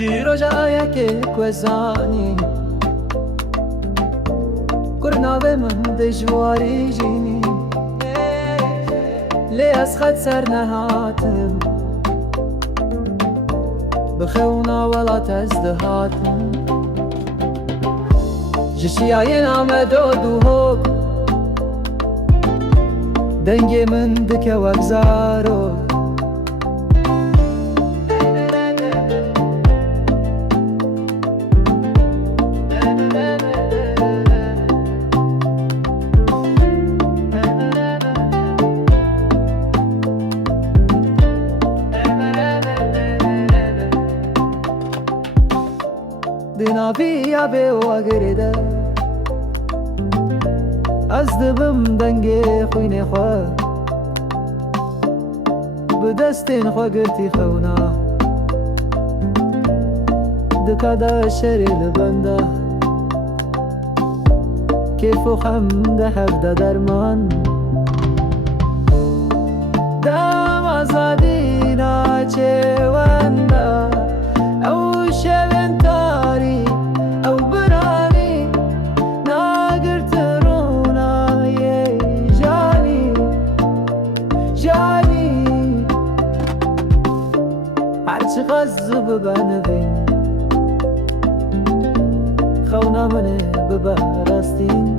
جیرو جایه که کوزانی کرناوه من دجواری جینی لی از خد سر نهاتم بخونا ولات از دهاتم جشیای نامه دو هوب دنگ من دکه وگزارو دنابی آبه و اگریده از دبم دنگ خوینه خواه بدستین خواه گرتی خونا دکا دا شری لبنده کیف و خم ده هفته درمان دم آزادی ناچه ونده او شبن تاری او برانی ناگرت رونا یه جانی جانی هرچی غزو ببنوین خونا منه ببرستین